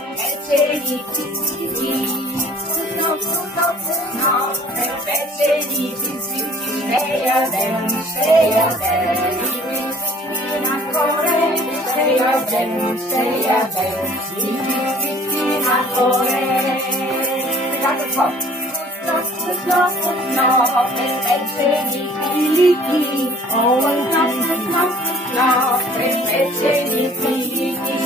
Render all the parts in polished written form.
препечени цицики, вкусно, препечени цицики, ще ядем цицики на корен, ще ядем цицики на корен. Сега какво? Вкусно, препечени филики, препечени филики,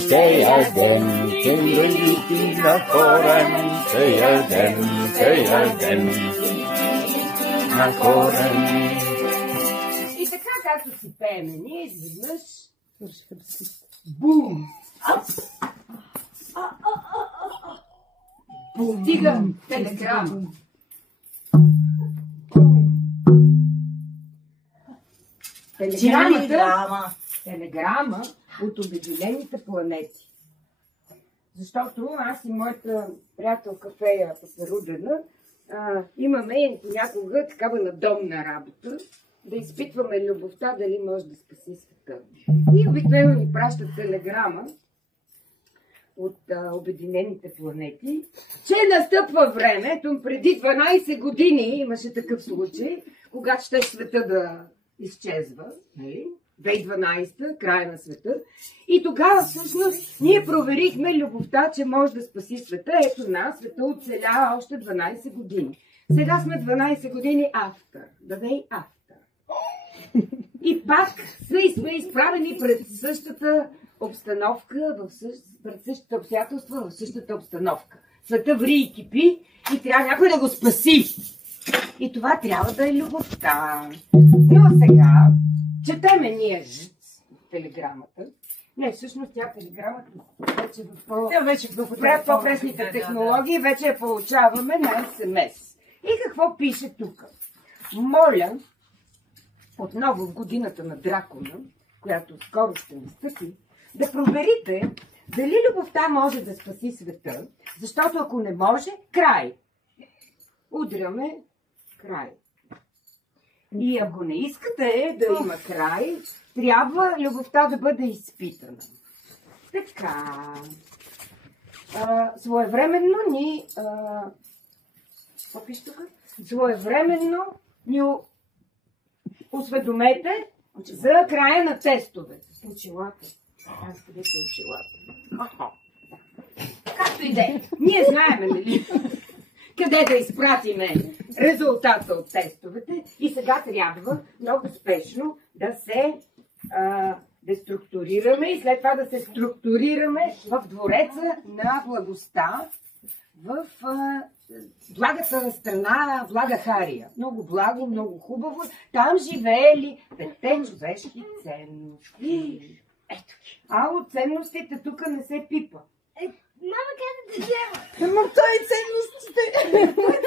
ще ядем филики на корен, ще ядем на корен. И така, както си пееме, ние изведнъж бум! Стига телеграма. Телеграма от Обединените планети. Защото аз и моята приятелка Фея Папарудена имаме понякога такава надомна работа, да изпитваме любовта, дали може да спаси света. И обикновено ни пращат телеграма от Обединените планети, че настъпва времето. Преди 12 години имаше такъв случай, когато ще света да изчезва, 2012, края на света. И тогава всъщност ние проверихме любовта, че може да спаси света. Ето нас, света оцеля още 12 години. Сега сме 12 години after. The day after. И пак сме изправени пред същата обстановка, пред същата обстоятелства, в същата обстановка. Света ври и кипи и трябва някой да го спаси. И това трябва да е любовта. Но сега четеме ние телеграмата. Не, всъщност телеграмата вече в по-пресните технологии вече я получаваме на СМС. И какво пише тук? Моля, отново в годината на дракона, която скоро ще настъпи, да проверите дали любовта може да спаси света, защото ако не може, край. Удряме край. И ако не искате да има край, трябва любовта да бъде изпитана. Така. Своевременно ни... Какво пише тук? Своевременно ни осведомете за края на тестовете. Очилата. Аз къде са очилата? Както и да е. Ние знаем, нали? Къде да изпратиме резултата от тестовете. И сега трябва много спешно да се деструктурираме и след това да се структурираме в двореца на благостта, в благата страна Благахария. Много благо, много хубаво. Там живеели 5 човешки ценности. Ето ги. От ценностите тук не се пипа. Мама, къде да взема? Ама той ценностите.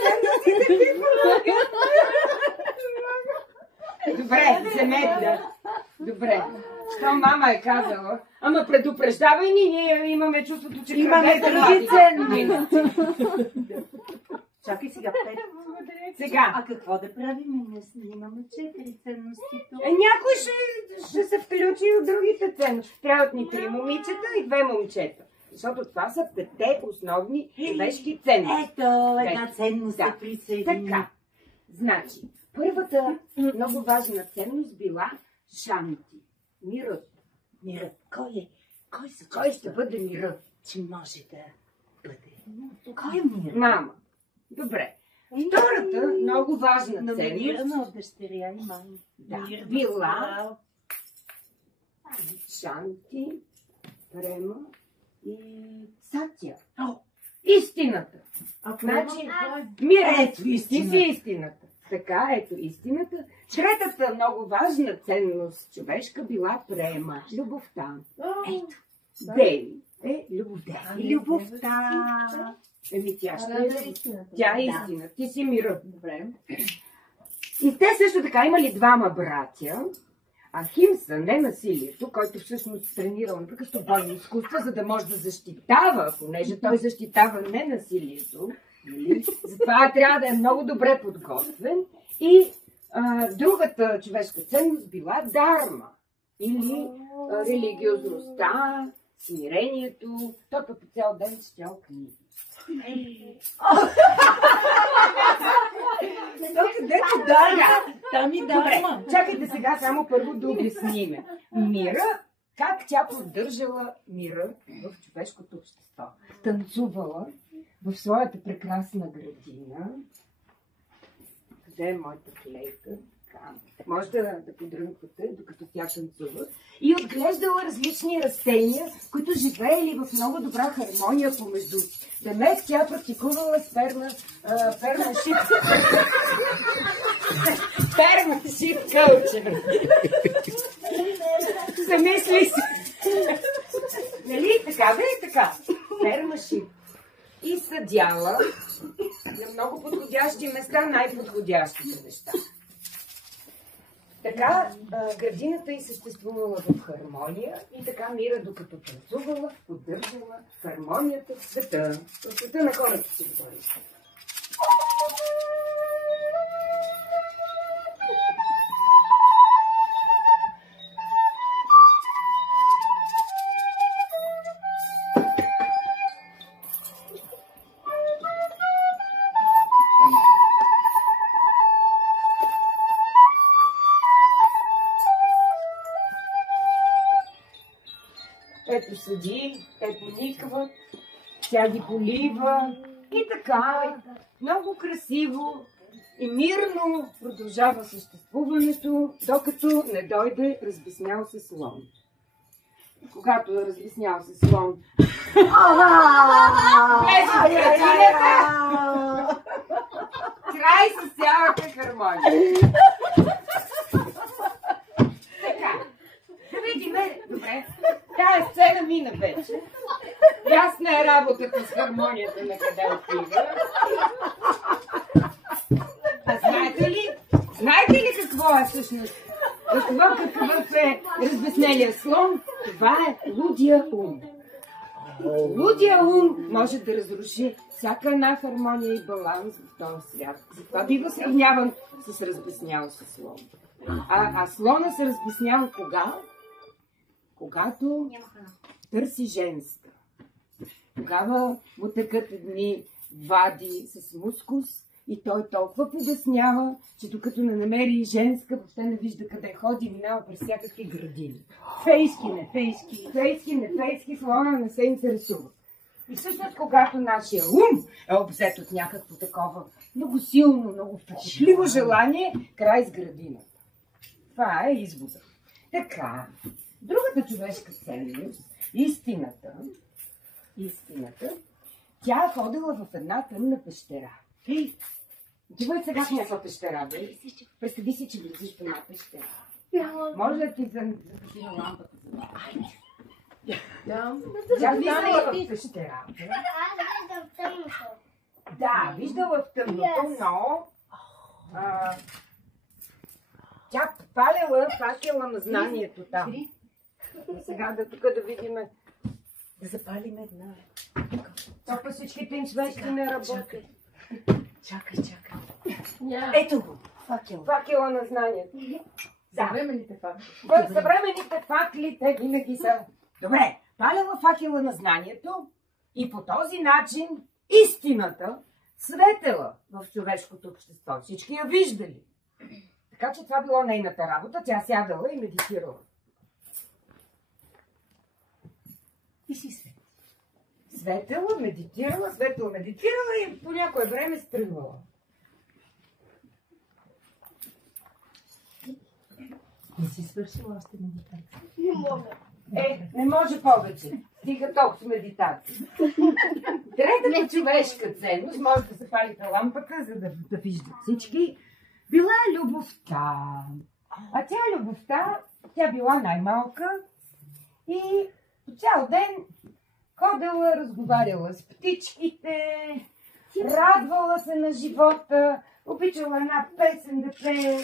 Ценностите пипа. Добре, вземете. Добре. Що мама е казала? Ама предупреждавай ни, ние имаме чувството, че имаме други ценности. Чакай сега, Пет. Сега. А какво да правим? Ние имаме 4 ценности. Някой ще се включи от другите ценности. Трябват ни 3 момичета и 2 момчета. Защото това са 5 основни човешки ценности. Ето, една ценност се присъедини. Така. Значи, първата много важна ценност била шанти. Мирът. Мирът. Кой ще бъде мирът? Че може да бъде. Кой е мирът? Мама. Добре. Втората много важна ценност. Номинирана от дъщеря и мама. Да, била шанти, према и сатя. Истината. Значи, мирът. Ти си истината. Така, ето истината. Третата много важна ценност човешка била према. Любовта. Ето. Деви е любовта. Любовта. Тя е истина. Ти си мирът. Добре. И те също така имали 2 братя. Ахимса, не насилието, който всъщност тренирал непрекъснато бойни изкуства, за да може да защитава, понеже той защитава не насилието. Затова трябва да е много добре подготвен. И другата човешка ценност била дарма. Или религиозността, смирението. Той пък по цял ден четял книги. Където дава, там и Добре, дава. чакайте сега само първо да обясниме. Мира, как тя поддържала мира в човешкото общество. Танцувала в своята прекрасна градина. Къде е моята клейка? Може да подрънквате, докато тя танцува. И отглеждала различни растения, които живеели в много добра хармония помежду си. Демек тя практикувала спермашип кълчер. Замисли се. Нали? Така бе и така. Спермашип. И съдяла на много подходящи места, най-подходящите неща. Така градината й съществувала в хармония и така Мира, докато танцувала, поддържала хармонията в света. В света на хората си говори. Ето седи, те поникват, тя ги полива и така, много красиво и мирно продължава съществуването, докато не дойде разбеснял се слон. Когато е разбеснял се слон, край с цялата хармония. Така, да видиме, добре. Тая сцена мина вече. Ясна е работата с хармонията на къде отива. А знаете ли какво е всъщност? Какъв е разбеснелия слон? Това е лудия ум. Лудия ум може да разруши всяка една хармония и баланс в този свят. Затова бива сравняван с разбеснял се слон. А слона се разбеснява кога? Когато търси женска. Тогава му тъкат едни вади с мускус и той толкова побеснява, че докато не намери женска, въобще не вижда къде ходи и минава през всякакви градини. Фейски, слона не се интересува. И всъщност, когато нашия ум е обзет от някакво такова много силно, много впечатливо желание, край с градината. Това е извода. Така, другата човешка ценност, истината, тя е ходила в една тъмна пещера. Отивай сега в някаква пещера, бе. Представи си, че влизаш в една пещера. Може да ти закачи на лампата за Тя влизала в пещера. Аз виждам тъмното. Да, виждала в тъмното, но тя палила факела на знанието там. Сега да видим. Да запалим една. Тока всичките им свещи не работят. Чакай. Ето го. Факела на знанието. Съвременните факли. Съвременните факли, те винаги са. Добре, палила факела на знанието и по този начин истината светела в човешкото общество. Всички я виждали. Така че това било нейната работа. Тя сядала и медитирала. И си светела, медитирала и по някое време стръгвала. Не си свършила още медитация. Не мога. Не може повече. Стига толкова медитация. Третата човешка ценност, може да запалите лампата, за да виждат всички, била любовта. А любовта, тя била най-малка и по цял ден ходила, разговаряла с птичките, радвала се на живота, обичала една песен да пее.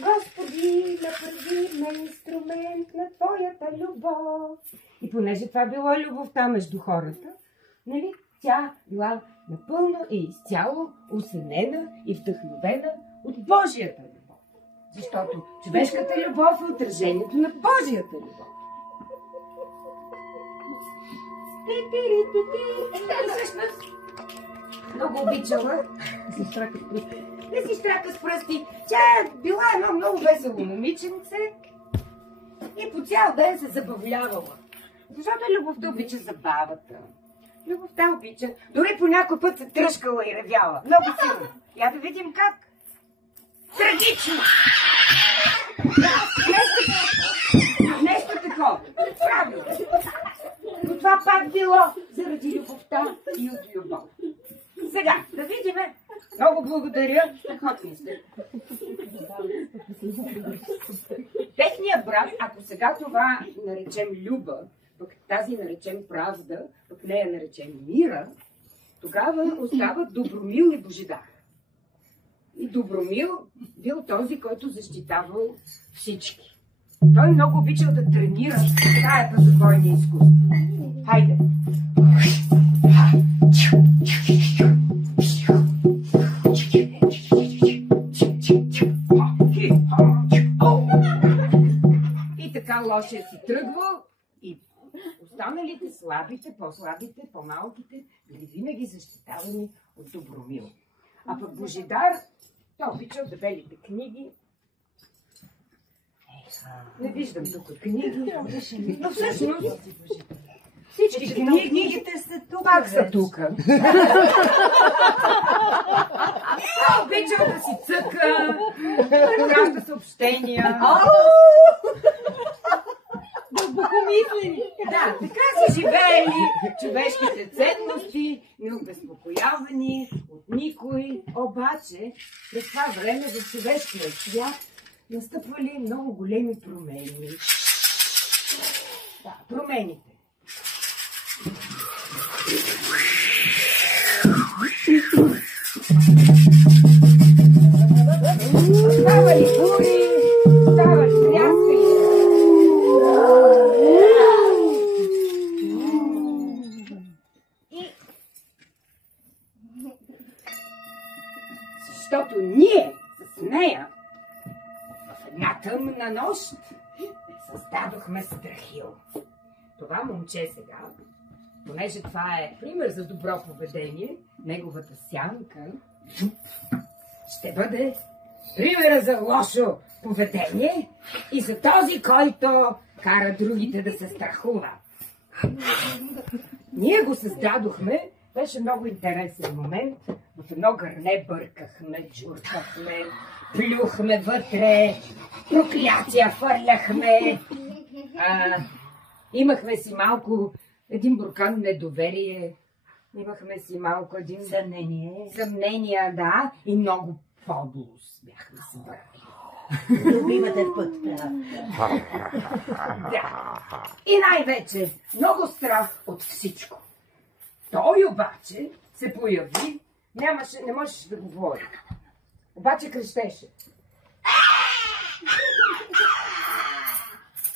Господи, направи ме инструмент на твоята любов. И понеже това била любовта между хората, нали, тя била напълно и изцяло осенена и вдъхновена от Божията любов. Защото човешката любов е отражението на Божията любов. Всъщност, много обичала да си штрака с пръсти. Тя е била едно много весело момиченце и по цял ден се забавлявала. Защото любовта обича забавата. Любовта обича. Дори по някой път се тръшкала и ревяла. Много силно. Я да видим как. Трагично! Нещо такова. Правилно. Но това пак било заради любовта и от любов. Сега, да видим. Много благодаря. Страхотни сте. Техният брат, ако сега това наречем Люба, пък тази наречем Правда, пък нея наречем Мира, тогава остават Добромил и Божидар. И Добромил бил този, който защитавал всички. Той много обичал да тренира стаята за бойни изкуства. Хайде! И така лошия си тръгвал и останалите слабите, по-слабите, по-малките били винаги защитавани от Добромил. А пък Божидар, той обичал дебелите книги. Не виждам тук книги, но всъщност всички книгите са тук. Пак са тук. Обичал да си цъка, да праща съобщения. Дълбокомислени. Да, така са живеели човешките ценности, необезпокоявани от никой. Обаче, през това време в човешкия свят настъпвали много големи промени. Да, промените. Ставали бури, ставали тряскали. Защото ние с нея в една тъмна нощ създадохме Страхил. Това момче сега, понеже това е пример за добро поведение, неговата сянка ще бъде примера за лошо поведение и за този, който кара другите да се страхуват. Ние го създадохме, беше много интересен момент. В едно гърне бъркахме, джуркахме, плюхме вътре, проклятия фърляхме. Имахме си малко един буркан недоверие, имахме си малко един съмнения, да, и много подлост бяхме събрали. Любимата път. Да. И най-вече много страх от всичко. Той обаче се появи, не можеше да говори. Обаче крещеше.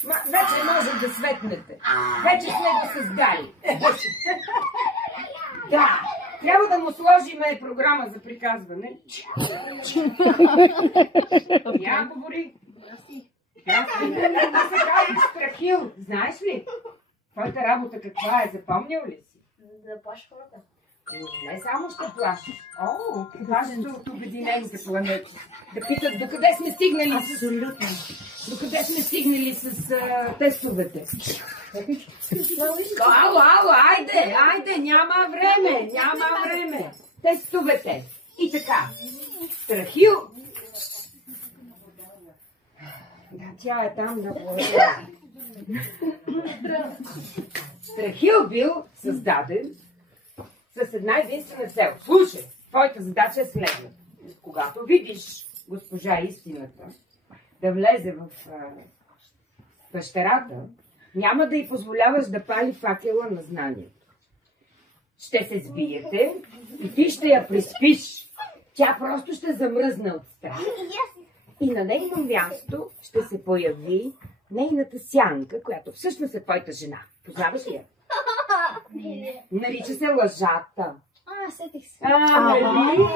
Вече може да светнете. Вече сме го създали. Да, трябва да му сложиме програма за приказване. Я говори. Да се казваш Страхил, знаеш ли? Твоята работа каква е? Запомнил ли си? Да плаши хората. Не само ще плашиш. О, плашиш от обединените планети. Да питат докъде сме стигнали. Абсолютно. Докъде сме стигнали с тестовете. Ало, айде, няма време. Тестовете. И така. Страхил. Да, тя е там на планета. Страхил бил създаден с една единствена цел. Слушай, твоята задача е следната. Когато видиш госпожа Истината да влезе в пещерата, няма да й позволяваш да пали факела на знанието. Ще се сбиете и ти ще я приспиш. Тя просто ще замръзне от страх. И на нейно място ще се появи нейната сянка, която всъщност е твоята жена. Познаваш ли я? Нарича се Лъжата. Сетих се. Нали?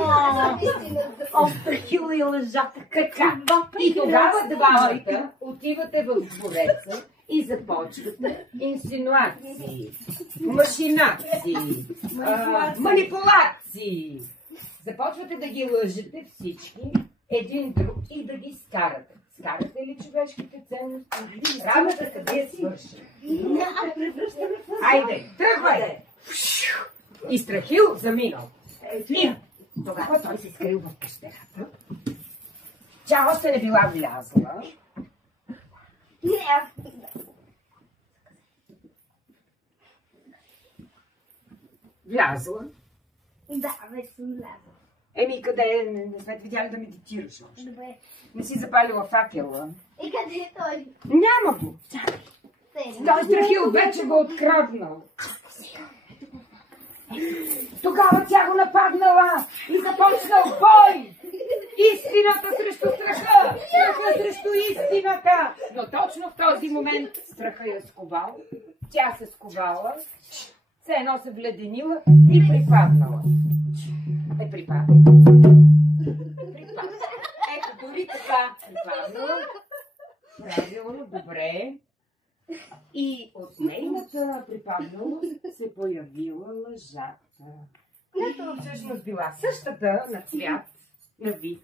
Страхила и Лъжата. Така. И тогава двамата отивате в двореца И започват инсинуации, машинации, манипулации. Започвате да ги лъжете всички, един друг и да ги скарате. Скарате ли човешките ценности? Работата къде е свършена? Айде, тръгвай! И Страхил заминал. И тогава той се скрил в пещерата. Тя още не била влязла. Влязла. Да, вече съм влязла. Еми, къде е? Не сме видяли да медитираш още. Добре. Не си запалила факела. И къде е той? Няма го. Той Страхил вече го откраднал. Тогава тя го нападнала и започнал бой. Истината срещу страха. Страха срещу истината. Но точно в този момент страха я сковал. Тя се сковала. Все едно се вледенила и припаднала. Припадай. Ето, дори така припаднала. Правилно, добре. И от нейната припадналост се появила лъжата. Която всъщност била същата на цвят, на вид,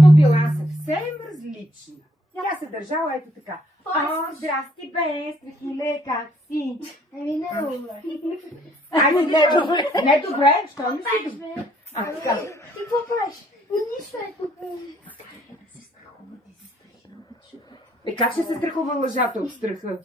но била съвсем различна. Тя се държала ето така. О, здрасти бе, Страхиле, как си? Ами не добре. Ами не добре, що не си добре? А така. Ти какво правиш? Нищо е тук. Как ще се страхува лъжата от страха?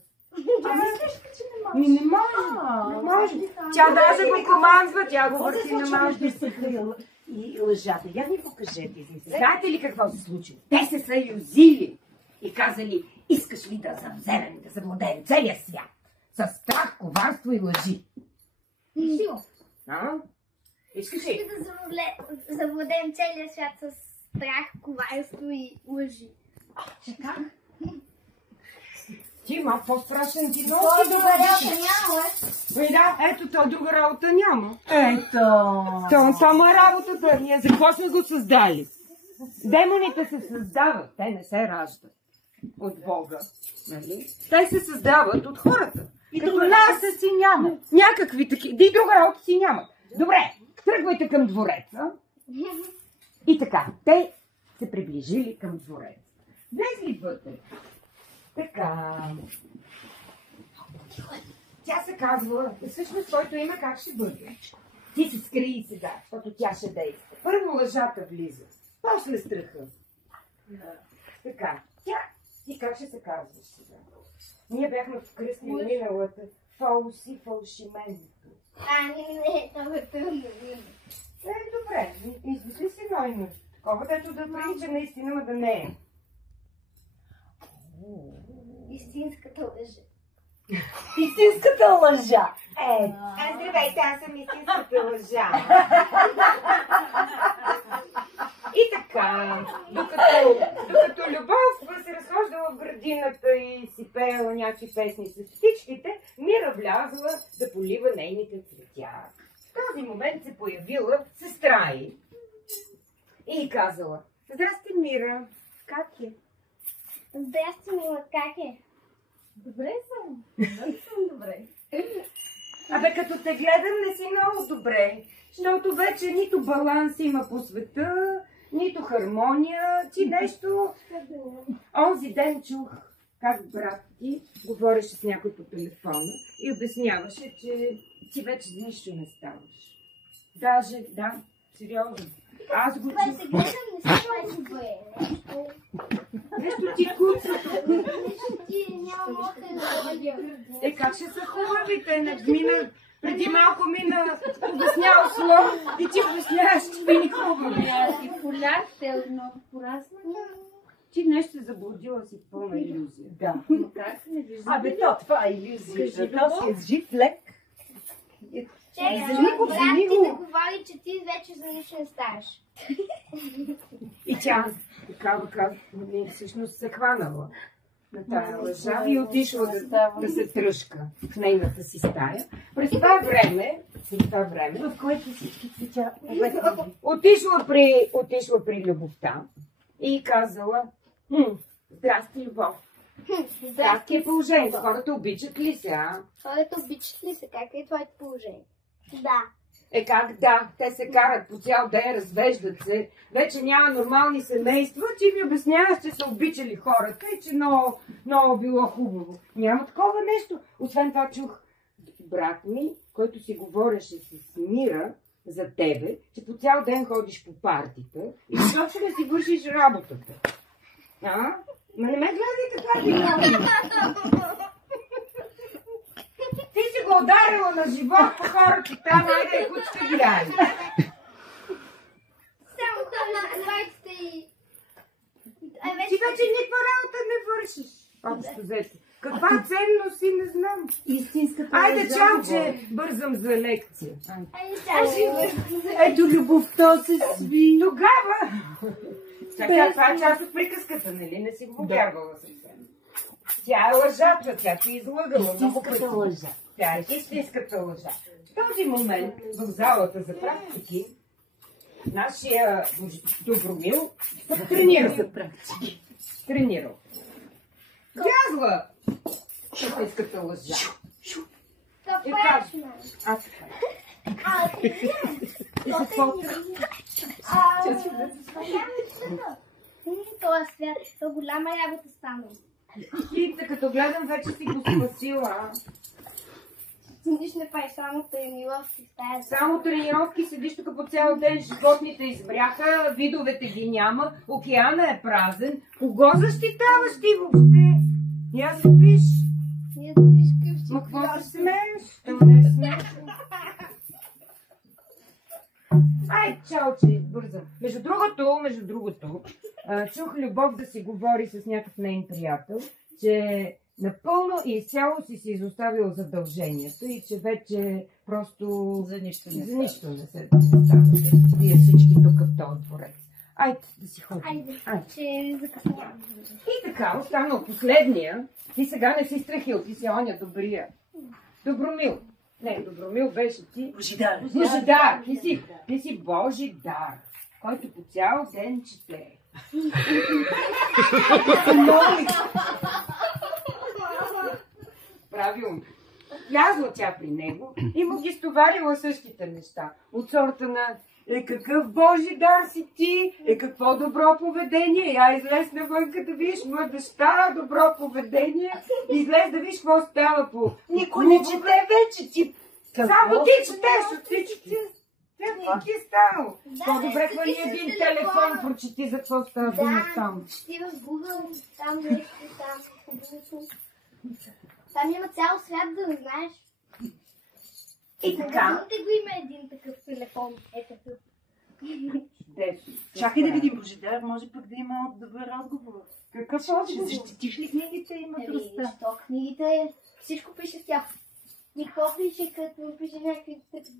Ами Не може. Тя даже го командва, тя го върти на малко. И лъжата. Я ми покажете. Знаете ли какво се случи? Те се съюзили и казали, искаш ли да завземем, да завладеем целия свят? С страх, коварство и лъжи. Сила. Искаш Искаш ли? ли да завладеем целия свят с страх, коварство и лъжи? Така? Ти малко по-страшен ти носи. По-добра работа няма. Да, ето то друга работа няма. Ето. То само е работата. Ние за какво сме го създали? Демоните се създават, те не се раждат от Бога. Нали? Те се създават от хората. И като нас си няма. Някакви такива. И друга работа си няма. Добре, тръгвайте към двореца. И така, те се приближили към двореца. Влезли вътре. Така. Тя се казва, всъщност който има как ще бъде. Ти се скрий сега, защото тя ще действа. Първо лъжата влиза, после страха. Така, ти как ще се казваш сега? Ние бяхме в кръстни миналата. Фалси, фалшименто. Не, това е трудно. Добре, измисли си едно име. Такова, дето да прилича наистина, но да не е. Истинската лъжа. Истинската лъжа. Здравейте, аз съм истинската лъжа. И така, докато Любов се разхождала в градината и си пеела някакви песни с птичките, Мира влязла да полива нейните цветя. В този момент се появила сестра й и казала: здрасти, Мира, как е? Здрасти, мила, как е? Добре съм. Добре. Абе, като те гледам, не си много добре, защото вече нито баланс има по света, нито хармония, ти нещо... Онзи ден чух как брат ти говореше с някой по телефона и обясняваше, че ти вече нищо не ставаш. Даже, да, сериозно. Аз го Това чух. се гледам, не си много добре. Нещо ти куца. Нещо ти няма още да бъде. Как ще са хубавите? Преди малко мина обяснява слово и ти обясняваш, че ви ни хубави. Аз ги поляхте, но порасна. Ти нещо се заблудила си в пълна иллюзия. Да. Но как не виждам? Абе, това е иллюзия. То си е жив лек. Чакай, Вземи брат ти го. да говори, че ти вече за нищо не ставаш. И тя такава всъщност се хванала на тая лъжа и отишла да се тръшка в нейната си стая. През това време, В което всички цветя. отишла при Любовта и казала: здрасти, Любов. Как е положението? Хората обичат ли се, а? Хората обичат ли се? Как е твоето положение? Да. Как да? Те се карат по цял ден, развеждат се. Вече няма нормални семейства. Ти ми обясняваш, че са обичали хората и че много било хубаво. Няма такова нещо. Освен това чух брат ми, който си говореше с Мира за тебе, че по цял ден ходиш по партита и изобщо да си вършиш работата. А? Ма не ме гледай така, ти си го ударила на живот по хората там, айде, кучка гряли. Само хора, майките и... Ти вече никаква работа не вършиш. Общо взето. Каква ценност си, не знам. Истинската Айде, чао, че бързам за лекция. Ето любовта се сви. Тогава. Сега това е част от приказката, нали? Не си го повярвала съвсем. Тя е лъжатва, тя ти е излъгала. Истинската лъжа. Тя е истинската лъжа. В този момент в залата за практики нашия Добромил тренира за практики. Тренирал. Вязла истинската лъжа. И казва. Аз Това свят, то голяма работа стана. И като гледам, вече си го спасила. Седиш не пай само тренировки. Само тренировки, седиш тук по цял ден, животните избряха, видовете ги няма, океана е празен. Кого защитаваш ти въобще? И аз виж. Ма какво се смееш? То не е смешно. Ай, чао, че бързам. Между другото, чух Любов да си говори с някакъв нейн приятел, че напълно и изцяло си изоставил задълженията и че вече просто за нищо не се оставате. Вие всички тук в този дворец. Айде да си ходим. Айде. И така, останал последния. Ти сега не си страхил, ти си оня добрия. Добромил. Не, Добромил беше ти. Божидар. Божидар. Ти си Божидар, който по цял ден чете. Правилно. Влязла тя при него и му ги стоварила същите неща. От сорта на какъв Божидар си ти, какво добро поведение. Я излез навънка да виж моя дъща, добро поведение. Излез да виж какво става по... Никой не чете вече ти. Само ти четеш от всички. Тя ти е станало. По-добре хвани един телефон, прочети за какво става дума там. Ти в Google, там нещо, там. Там има цял свят, да не знаеш. И така. Да го има един такъв телефон. Е такъв. Чакай да видим Божидар, може пък да има добър разговор. Какъв отговор? Ще защитиш ли книгите и мъдростта? Защо книгите, всичко пише в тях. Никой пише, като пише някакви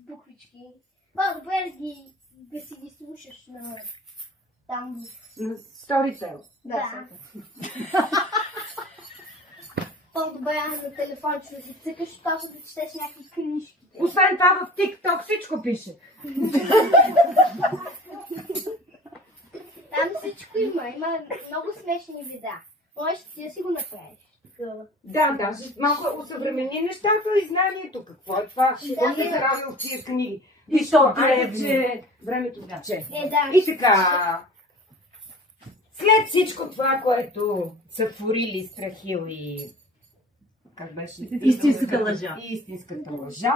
буквички. По-добре да си ги слушаш на там. На Storytel. Да. По-добре на телефон, че да си цъкаш, точно да четеш някакви книжки. Освен това в TikTok всичко пише. Там всичко има. Има много смешни видеа. Можеш ти да си го направиш. Да, малко усъвремени нещата и знанието. Какво е това? Кой се заравил в тия книги? И то че времето тече. И така, след всичко това, което са творили Страхил и... Как беше? Истинската лъжа. Истинската лъжа.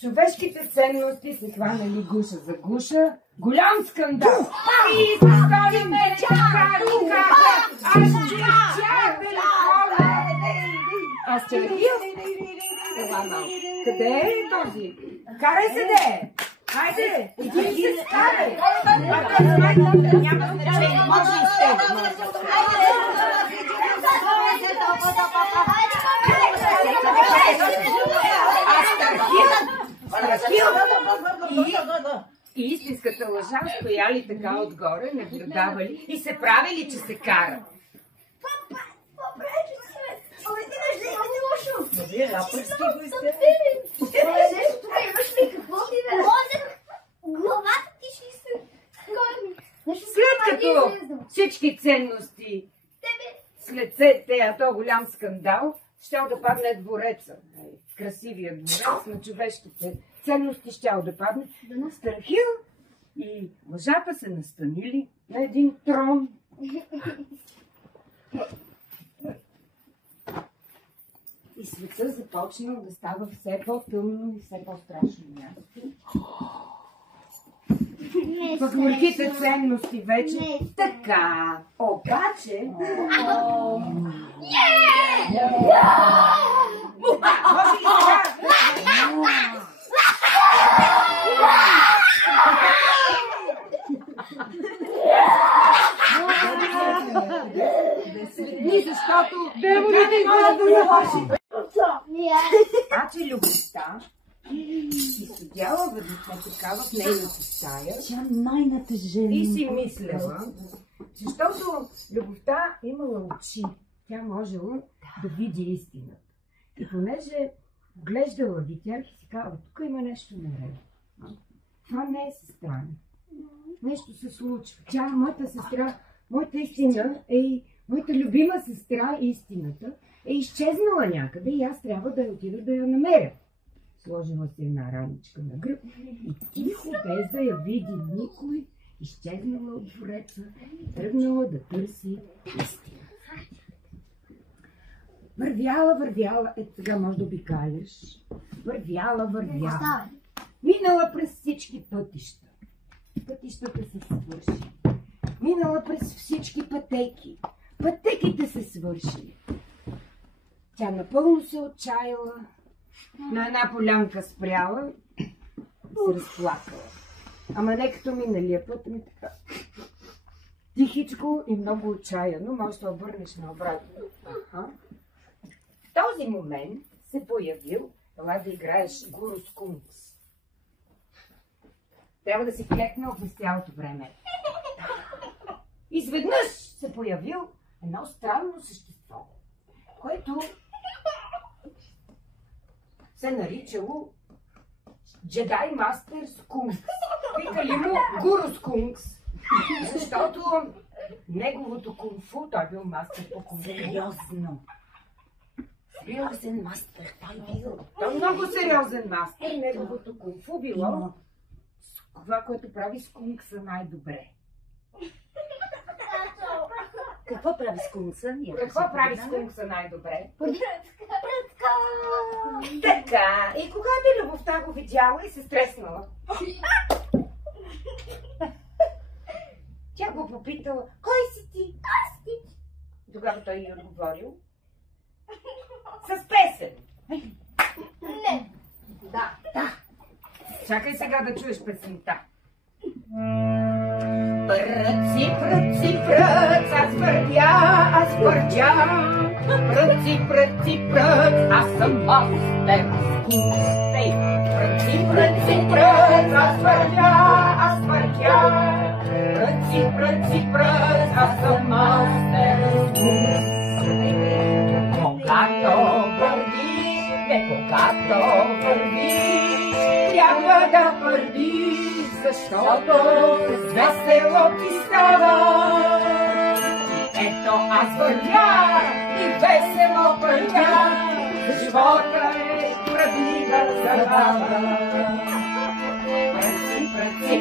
Човешките ценности се хванали гуша за гуша. Голям скандал. И се стори Аз Страхил. Къде е този? Карай се, де! Хайде! Иди се карай! Няма значение, може и с теб. Страхил и истинската лъжа стояли така отгоре, наблюдавали и се правили, че се карат. Вие рапърски го сте. Това имаш ли какво ти да? Главата ти ще се... След като всички ценности след този голям скандал, щял да падне двореца. Красивия дворец на човешките ценности щял да падне. Страхил и лъжата се настанили на един трон. И света започнал да става все по-тъмно и все по-страшно място. Пък горките ценности вече така. Обаче... Защото... Значи любовта и седяла такава в нейната стая. Тя майната жена. И си мисляла, защото любовта имала очи. Тя можела да види истината. И понеже глеждала, видях и си казала, тук има нещо нередно. Това не е сестра ми. Нещо се случва. Тя, моята сестра, моята истина моята любима сестра, истината, е изчезнала някъде и аз трябва да отида да я намеря. Сложила се една раничка на гръб и тихо, без да я види никой, изчезнала от двореца и тръгнала да търси истина. Вървяла, сега може да обикаляш. Вървяла. Минала през всички пътища. Пътищата се свършили. Минала през всички пътеки. Пътеките се свършили. Тя напълно се отчаяла, на една полянка спряла, се разплакала. Ама не като миналия път, ми така. Тихичко и много отчаяно, може да обърнеш наобратно. В този момент се появил, ела да играеш Гуру Скункс. Трябва да си клекнал през цялото време. Изведнъж се появил едно странно същество, което се наричало Джедай Мастер Скункс. Викали му Гуру Скункс, защото неговото кунг-фу, той бил мастер по кунг-фу. Сериозно. Сериозен мастер, той бил. Той много сериозен мастер. Неговото кунг-фу било това, което прави скункса най-добре. Какво прави скункса? Какво прави скункса най-добре? Прътка! Така. И когато любовта го видяла и се стреснала, тя го попитала, кой си ти? Аз ти. Тогава той й отговорил с песен. Не. Да. Чакай сега да чуеш песента. Пръци, аз вървя. Пръци, аз съм мастер Скункс. Пръци, аз вървя. Пръци, аз съм мастер Скункс. Когато вървиш, трябва да вървиш, защото весело ти става. Ето аз вървя и весело вървя, живота е правдива забава. Пръци,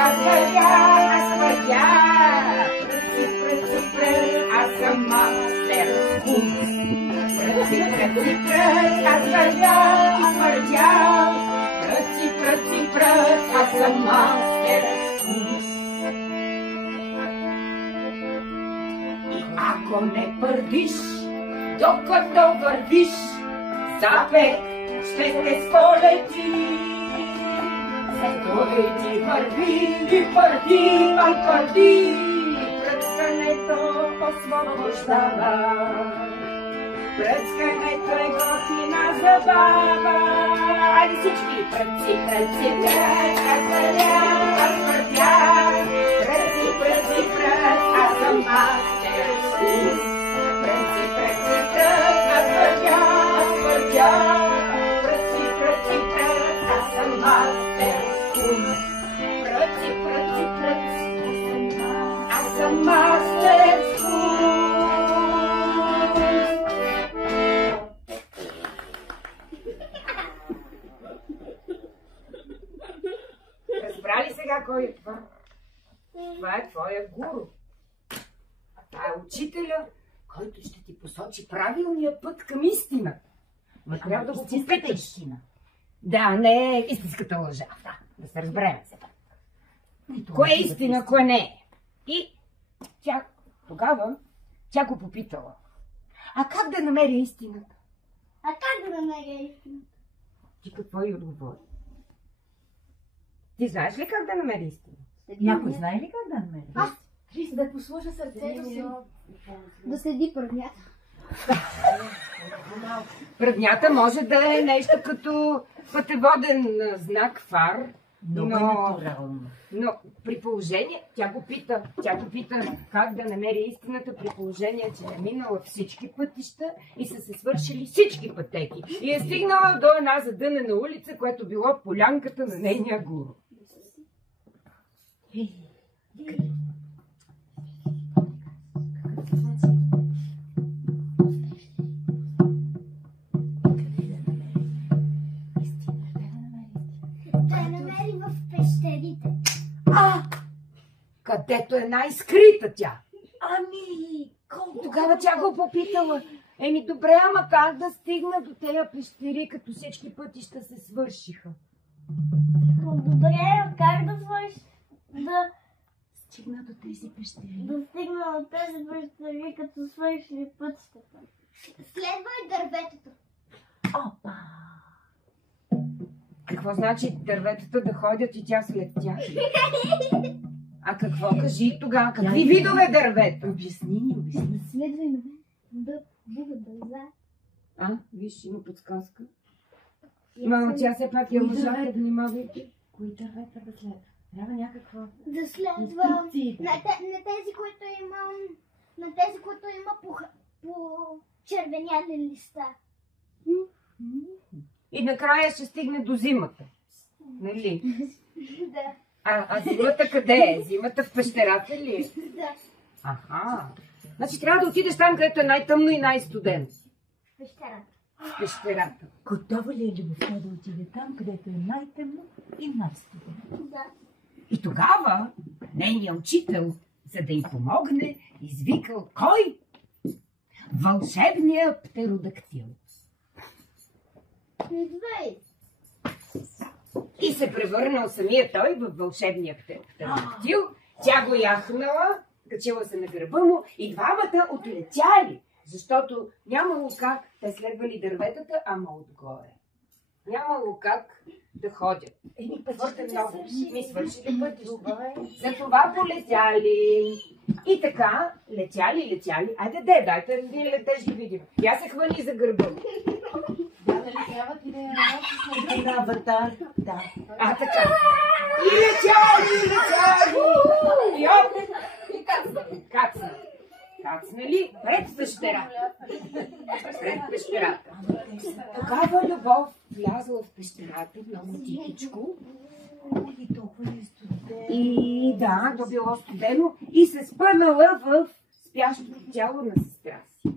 аз вървя. Пръци, аз съм мастер Скункс. Пръци, аз вървя. Пръци, аз съм мастер Скункс. И ако не вървиш, докато вървиш, запек ще те сполети. Той ти върви, пръскането освобождава. Пръскането е готина забава. Айде всички! Пръци, аз вървя. Пръци, аз съм мастер Скункс. Пръци, аз вървя. Пръци, аз съм мастер Скункс. Пръци, аз съм мастер Скункс. знае кой е това. Това е твоя гуру. А това е учителя, който ще ти посочи правилния път към истина. Ма трябва да го попиташ. Истина. Да, не е истинската лъжа. Да се разберем сега. Кое е истина, кое не е. И тогава тя го попитала. А как да намеря истината? А как да намеря истината? Ти какво й отговори? Ти знаеш ли как да намери истина? Някой знае ли как да намери? Аз Да послуша сърцето си. да следи първнята. Преднята може да е нещо като пътеводен знак, фар. Много е натурално. Но при положение, тя го пита как да намери истината при положение, че е минала всички пътища и са се свършили всички пътеки. И е стигнала до една задънена улица, което било полянката на нейния гуру. Да намери в пещерите. Където е най-скрита тя. Ами, колко? Тогава тя го попитала. Еми добре, ама как да стигна до тези пещери, като всички пътища се свършиха? Добре, как да свършиш? Да Стигна до тези пещери. да стигна от тези пещери, като свършили пътищата. Следвай дърветото. Опа! Какво значи дърветата да ходят и тя след тях? А какво кажи тогава? Какви видове дървета? Обясни ни. Следвай ме. Да, дърза. Виж, има подсказка. Мама, тя все пак я лъжа, внимавайте. Кои дървета да следва? Трябва някаква Да следва инструкции. на тези, които има по червеняни листа. И накрая ще стигне до зимата. Нали? Да. А зимата къде е? Зимата в пещерата ли е? Да. Аха. Значи трябва да отидеш там, където е най-тъмно и най-студено. Пещерата. В пещерата. Готова ли е любовта да отиде там, където е най-темно и най-студено? Да. И тогава нейният учител, за да й помогне, извикал кой? Вълшебния птеродактил. Идвай. И се превърнал самия той в вълшебния птеродактил. Тя го яхнала, качила се на гърба му и двамата отлетяли, защото нямало как, те следвали дърветата, ама отгоре. Нямало как да ходят. Твърде много. Ми свършили пътища. Затова полетяли. И така, летяли. Айде, дайте един летеж да видим. Я се хвани за гърба. Дали трябва ти да я работи на аватар? Да. Така. И летяли. И оп. Кацнали пред пещерата. Тогава Любов влязла в пещерата много тихичко. И толкова е студено. И да, то било студено и се спънала в спящото тяло на сестра си.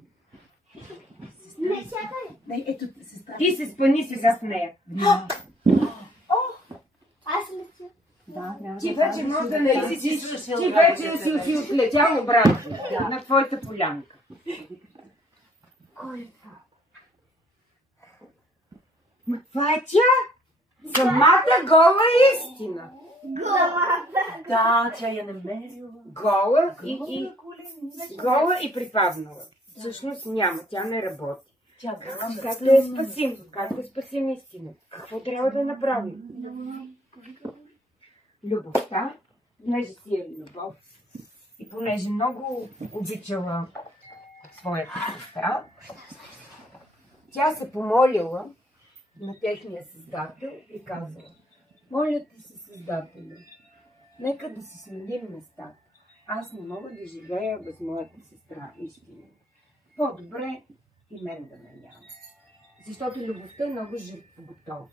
Не сякай. Не, ето сестра. Ти се спъни сега с нея. Аз летя. Да, трябва Ти вече може да не си, ти вече си отлетял обратно на твоята полянка. Кой е това? Ма това е тя! Самата гола истина. Да, тя я намерила. Гола и припаднала. Всъщност няма, тя не работи. Тя Как да я спасим? Как да спасим истината? Какво трябва да направим? Любовта, понеже си е любов и понеже много обичала своята сестра, тя се помолила на техния създател и казала: моля те се, Създателю, нека да си сменим местата. Аз не мога да живея без моята сестра, истина. По-добре и мен да ме няма. Защото любовта е много жертвоготова.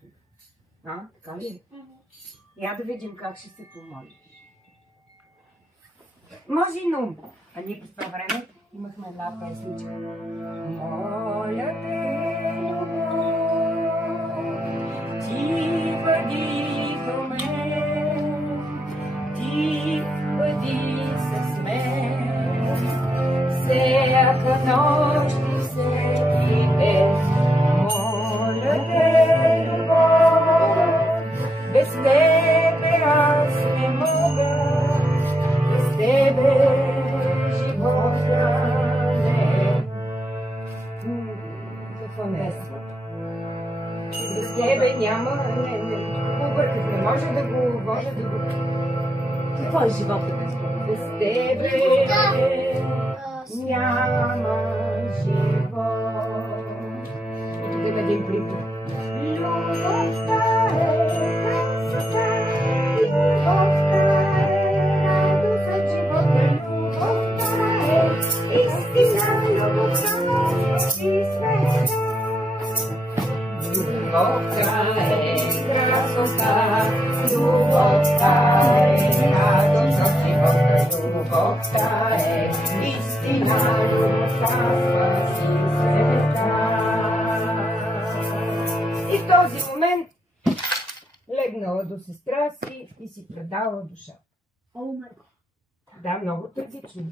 Така ли? Я да видим как ще се помолиш. Може и на ум. А ние през това време имахме една песничка. Моля те, любов, ти въди до мен, Без тебе няма... Обърках, не може да го... Какво е живота без това? Без тебе няма живот. И тук има един припев. Любовта е красота, любовта е радост от живота, любовта е истина, любовта и света. Любовта е красота, любовта е радост от живота, любовта е истина, любовта спаси света. И в този момент легнала до сестра си и си предала душа. Да, много трагично.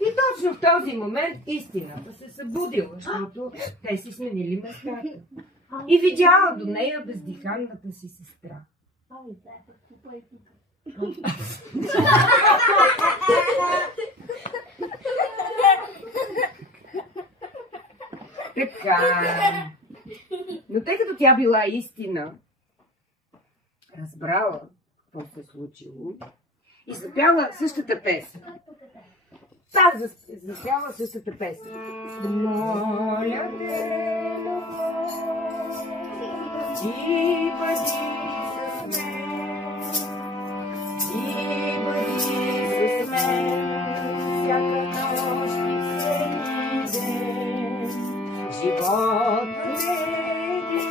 И точно в този момент истината се събудила, защото те си сменили местата. И видяла до нея бездиханната си сестра. Така. Но тъй като тя била истина, разбрала какво се е случило и запяла същата песен. Запява същата песен. Моля те, любов, и бъди с мен, и бъди с мен, всяка нощ и всеки ден. Животът е един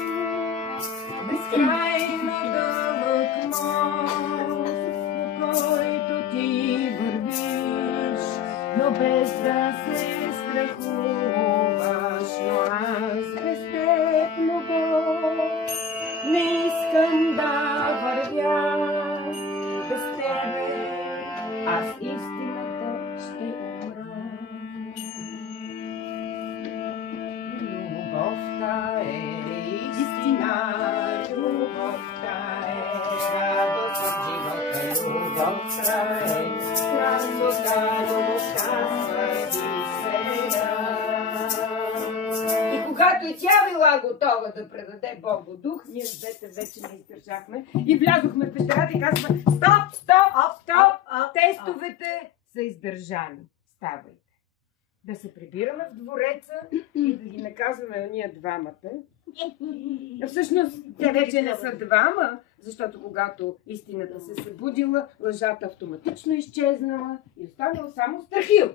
безкрайно дълъг мост, по който ти вървиш, но без да се страхуваш. Но аз без теб, любов, не искам да вървя. Без тебе аз истината ще умра. Любовта е истина, любовта е радост от живота, любовта е красота, любовта смърти света. И когато и тя била готова да предаде Богу дух, ние с двете вече не издържахме и влязохме в пещерата и казваме: стоп! Тестовете са издържани. Ставайте. Да се прибираме в двореца и да ги наказваме ония двамата. Всъщност, те вече не са двама, защото когато истината се събудила, лъжата автоматично изчезнала и останал само Страхил,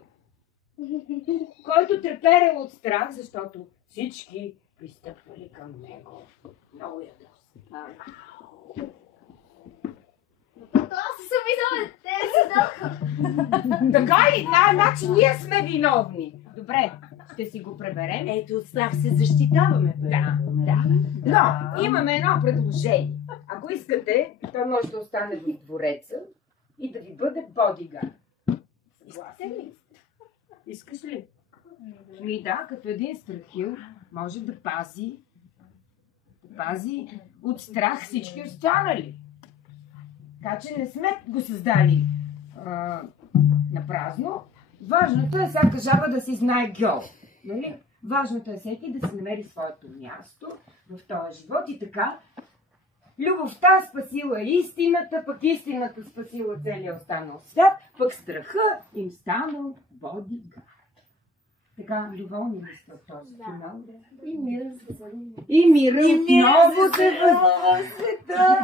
който треперел от страх, защото всички пристъпвали към него. Много ядосан. Това се виновен, те са дълго. Така ли? Значи ние сме виновни. Добре, ще си го преберем. Ето, от страх се защитаваме. Да. Но имаме едно предложение. Ако искате, той може да остане в двореца и да ви бъде бодигард. Искаш ли? Ми да, като един Страхил може да пази от страх всички останали. Така че не сме го създали на празно. Важното е всяка жаба да си знае гьол. Нали? Важното е всеки да си намери своето място в този живот и така. Любовта спасила истината, пък истината спасила целия останал свят, пък страха им станал бодигард. Така, доволни ли сте от този финал? И мира се И мира отново се в света.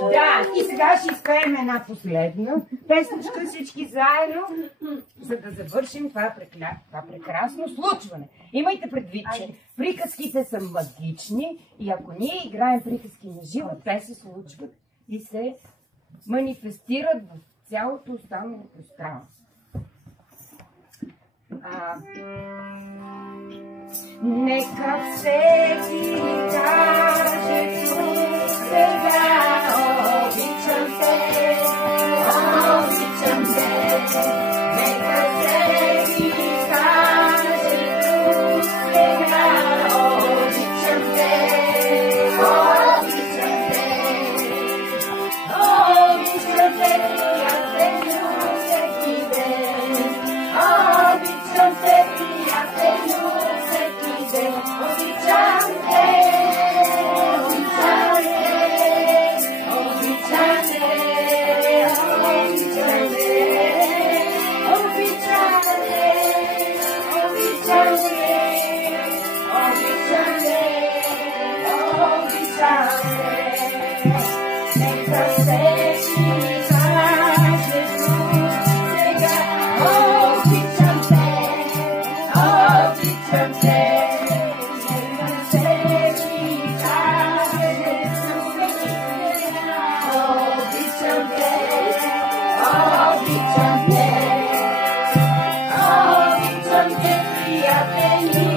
Да, и сега ще изпеем една последна песничка всички заедно, за да завършим това прекрасно случване. Имайте предвид, че приказките са магични и ако ние играем приказки на живо, те се случват и се манифестират в цялото останало пространство. Нека всеки каже тук сега: обичам те, обичам те. Нека всеки каже тук сега: обичам те, обичам те. Обичам те, приятелю, всеки ден. Обичам те, приятелю, всеки ден. пратени